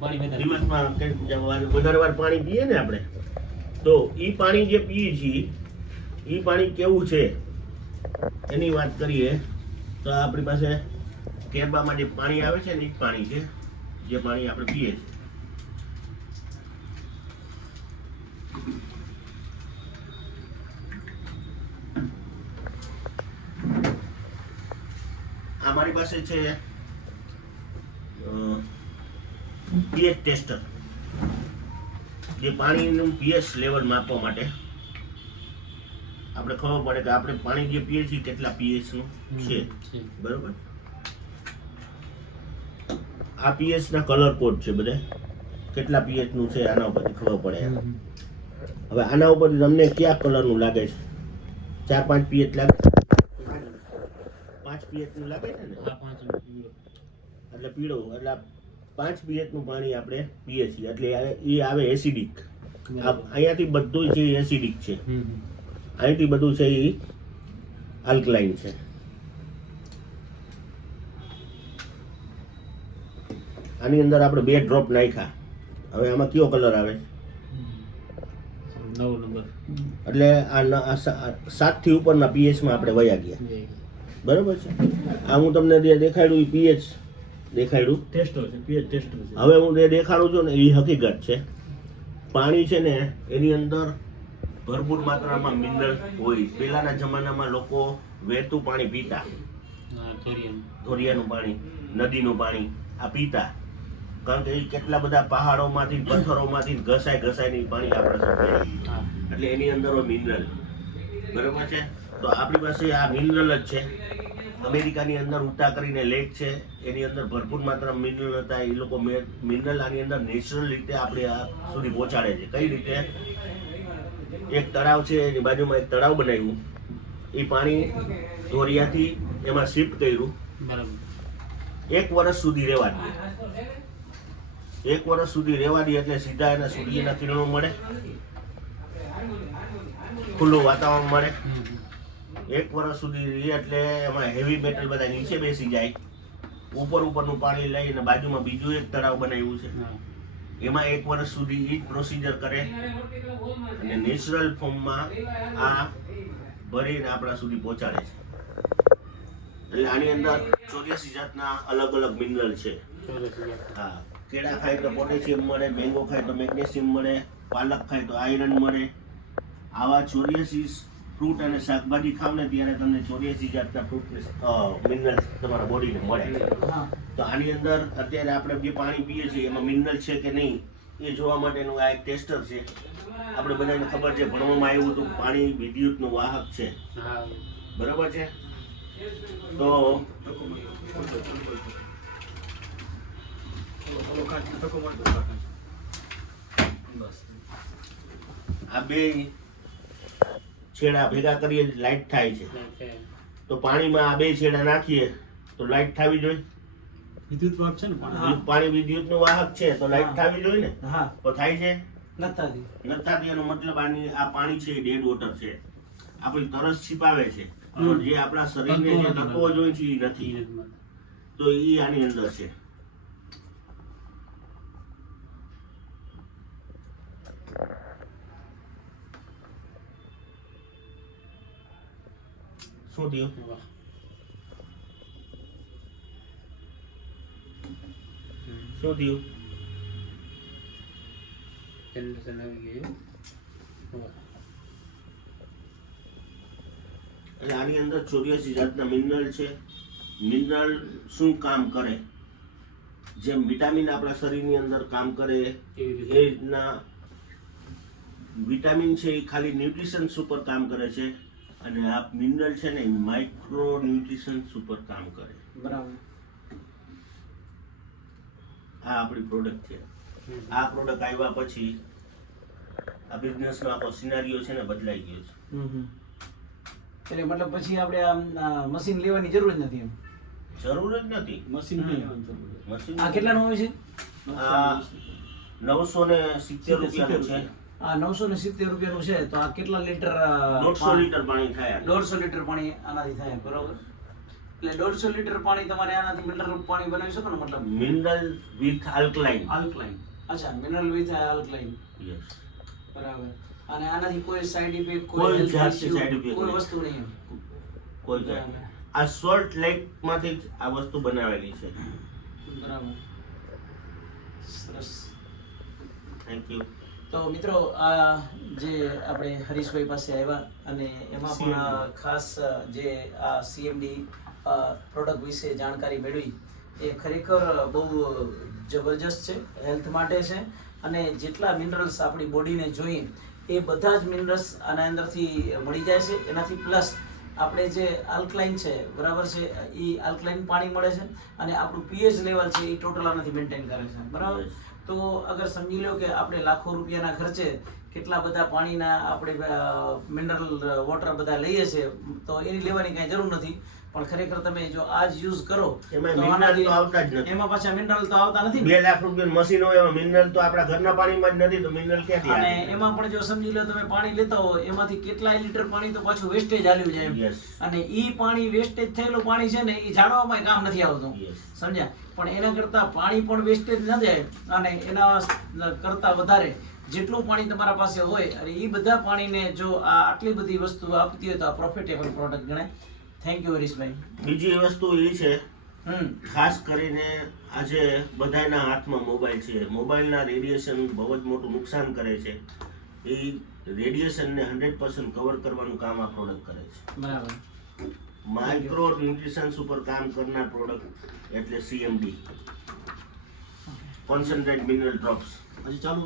પાણી દિવસમાં વધારે પાણી પીએ ને આપણે, તો એ પાણી જે પીએ છીએ એ પાણી કેવું છે એની વાત કરીએ, તો આપણી પાસે કેરબામાં જે પાણી આવે છે ને એ પાણી છે, જે પાણી આપણે પીએ છીએ. આ મારી પાસે છે પીએચ ટેસ્ટર જે પાણીનું પીએચ લેવલ માપવા માટે. આપણે ખબર પડે કે આપણે પાણી જે પીએ છીએ કેટલા પીએચનું છે. બરોબર? આ પીએચ ના કલર કોડ છે બધા. કેટલા પીએચનું છે આના ઉપરથી ખબર પડે. હવે આના ઉપરથી તમને કયા કલરનું લાગે છે? ચાર પાંચ પીએચ લાગે પાંચ પીએચનું લાગે છે ને. એટલે પીળો એટલે પાંચ પીએચનું પાણી આપણે પીએ છીએ. એટલે એ આવે એસિડિક અહીંયાથી બધું છે. એસિડિક છે. અહીંથી બધું છે એ આલ્કલાઇન છે. આની અંદર આપણે બે ડ્રોપ નાખ્યા. હવે આમાં કયો કલર આવે? નવ નંબર એટલે આ સાતથી ઉપરના પીએચમાં આપણે વયા ગયા. બરોબર છે? આ હું તમને જે દેખાડ્યું પીએચ દેખાડ્યું ટેસ્ટો છે પીએચ ટેસ્ટર છે. હવે હું જે દેખાડું છું ને એ હકીકત છે. પાણી છે ને એની અંદર ભરપૂર માત્રામાં મિનરલ હોય. પહેલાના જમાનામાં લોકો વહેતું પાણી પીતા. ધોરિયાનું. ધોરિયાનું પાણી નદીનું પાણી આ પીતા. કારણ કે એ કેટલા બધા પહાડોમાંથી પથ્થરોમાંથી ઘસાય ઘસાઈને પાણી આપણે એટલે એની અંદર મિનરલ બરોબર છે? તો આપણી પાસે આ મિનરલ જ છે. અમેરિકાની અંદર ઉટા કરીને લેક છે એની અંદર ભરપૂર માત્ર મિનરલ હતા એ લોકો મિનરલ આની અંદર નેચરલ રીતે આપણે આ સુધી પહોંચાડે છે. કઈ રીતે? એક તળાવ છે એની બાજુમાં એક તળાવ બનાવ્યું. એ પાણી ધોરિયાથી એમાં શિફ્ટ કર્યું. એક વર્ષ સુધી રહેવા દે એક વર્ષ સુધી રહેવા દે એટલે સીધા એના સૂર્યના કિરણો મળે. ખુલ્લું વાતાવરણ મળે. એક વર્ષ સુધી રહે એટલે એમાં હેવી મેટલ બધા નીચે બેસી જાય. ઉપર ઉપરનું પાણી લઈને બાજુમાં બીજું એક તળાવ બનાવ્યું છે. એમાં એક વર્ષ સુધી એ જ પ્રોસિજર કરે. અને નેચરલ ફોર્મમાં આ ભરીને આપણા સુધી પહોંચાડે છે. એટલે આની અંદર ચોર્યાસી જાતના અલગ અલગ મિનરલ છે. હા. કેળા ખાય તો પોટેશિયમ મળે મેંગો ખાય તો મેગ્નેશિયમ મળે પાલક ખાય તો આયરન મળે. આવા ચોર્યાસી ફ્રૂટ અને શાકભાજી ખાવ ને ત્યારે તમને ચોર્યાસી જાતના ફ્રૂટ મિનરલ તમારા બોડીને મળે. તો આની અંદર અત્યારે આપણે જે પાણી પીએ છીએ એમાં મિનરલ છે કે નહીં એ જોવા માટેનું આ એક ટેસ્ટર છે. આપણે બધાને ખબર છે ભણવામાં આવ્યું હતું પાણી વિદ્યુતનું વાહક છે. બરાબર છે? તો આ બે છેડા ભેગા કરીએ લાઇટ થાય છે. તો પાણીમાં આ બે છેડા નાખીએ તો લાઈટ થવી જોઈએ. વિદ્યુત વાહક છે ને પાણી? વિદ્યુત નો વાહક છે તો લાઈટ થવી જોઈએ ને? હા. તો થાય છે? નથી નથી એનો મતલબ આની આ પાણી છે એ ડેડ વોટર છે. આપણી તરસ છીપાવે છે. જે આપણા શરીરને જે તત્વો જોઈએ છે એ નથી. તો એ આની અંદર છે. શું થયું વાહ. હમ. શું થયું જનરેશન આવી ગયું વાહ. એટલે આની અંદર ચોર્યાસી જાતના મિનરલ છે મિનરલ શું કામ કરે જેમ વિટામિન આપણા શરીરની અંદર કામ કરે એ રીતના વિટામિન છે એ ખાલી ન્યુટ્રિશન્સ ઉપર કામ કરે છે અને આ મિનરલ છે ને માઇક્રો ન્યુટ્રિશન્સ ઉપર કામ કરે. બરાબર. આ આપણી પ્રોડક્ટ છે. આ પ્રોડક્ટ આવ્યા પછી આ બિઝનેસનો આખો સિનારીઓ છે ને બદલાઈ ગયો છે. એટલે મતલબ પછી આપણે આમ આ મશીન લેવાની જરૂર જ નથી એમ? જરૂર જ નથી. મશીન. મશીન આ કેટલાનું હોય છે? આ નવસો ને સિત્તેર રૂપિયાનું છે. નવસો ને સિત્તેર રૂપિયાનું છે તો આ કેટલા લીટર દોઢસો લીટર પાણી થાય દોઢસો લીટર પાણી આનાથી થાય બરોબર? એટલે દોઢસો લીટર પાણી તમારે આનાથી મિનરલ પાણી બનાવી શકો ને મતલબ? મિનરલ વિથ આલ્કલાઇન આલ્કલાઇન અચ્છા મિનરલ વિથ આલ્કલાઇન યસ બરાબર. અને આનાથી કોઈ સાઈડ ઇફેક્ટ કોઈ સાઇડ ઇફેક્ટ જાતની કોઈ વસ્તુ નહીં કોઈ જાત આ સોલ્ટ લેકમાંથી જ આ વસ્તુ બનાવેલી છે. બરાબર. સરસ. થેન્ક યુ તો મિત્રો આ જે આપણે હરીશભાઈ પાસે આવ્યા અને એમાં પણ ખાસ જે આ સીએમડી પ્રોડક્ટ વિશે જાણકારી મેળવી એ ખરેખર બહુ જબરજસ્ત છે હેલ્થ માટે છે અને જેટલા મિનરલ્સ આપણી બોડીને જોઈએ એ બધા જ મિનરલ્સ આના અંદરથી મળી જાય છે. એનાથી પ્લસ આપણે જે આલ્કલાઇન છે બરાબર છે એ આલ્કલાઇન પાણી મળે છે અને આપણું પીએચ લેવલ છે એ ટોટલ આનાથી મેન્ટેન કરે છે બરાબર? તો અગર સમજી લો કે આપણે લાખો રૂપિયાના ખર્ચે કેટલા બધા પાણીના આપણે મિનરલ વોટર બધા લઈએ છીએ તો એની લેવાની કાંઈ જરૂર નથી. પણ ખરેખર તમે જો આજ યુઝ કરો એમાં મિનરલ તો આવતા જ નથી. એમાં પાછા મિનરલ તો આવતા નથી. બે લાખ રૂપિયા મશીન હોય એમાં મિનરલ તો આપણા ઘરના પાણીમાં જ નથી તો મિનરલ ક્યાંથી અને એમાં પણ જો સમજી લો તમે પાણી લેતા હો એમાંથી કેટલાય લીટર પાણી તો પાછું વેસ્ટેજ આવ્યું જાય અને ઈ પાણી વેસ્ટેજ થયેલું પાણી છે ને એ જાળવામાં કામ નથી આવતું. સમજ્યા? પણ એના કરતા પાણી પણ વેસ્ટેજ ન જાય અને એના કરતા વધારે જેટલું પાણી તમારા પાસે હોય અને એ બધા પાણીને જો આ આટલી બધી વસ્તુ આપતી હોય તો આ પ્રોફિટેબલ પ્રોડક્ટ ગણાય. થેન્ક યુ હરીશભાઈ બીજી વસ્તુ એ છે ખાસ કરીને આજે બધાના હાથમાં મોબાઈલ છે. મોબાઈલના રેડિયેશન બહુ જ મોટું નુકસાન કરે છે. એ રેડિયેશનને હંડ્રેડ પર્સન્ટ કવર કરવાનું કામ આ પ્રોડક્ટ કરે છે. બરાબર. માઇક્રો ન્યુટ્રિશન્સ ઉપર કામ કરનાર પ્રોડક્ટ એટલે સીએમડી કોન્સન્ટ્રેટ મિનરલ ડ્રોપ્સ હજી ચાલુ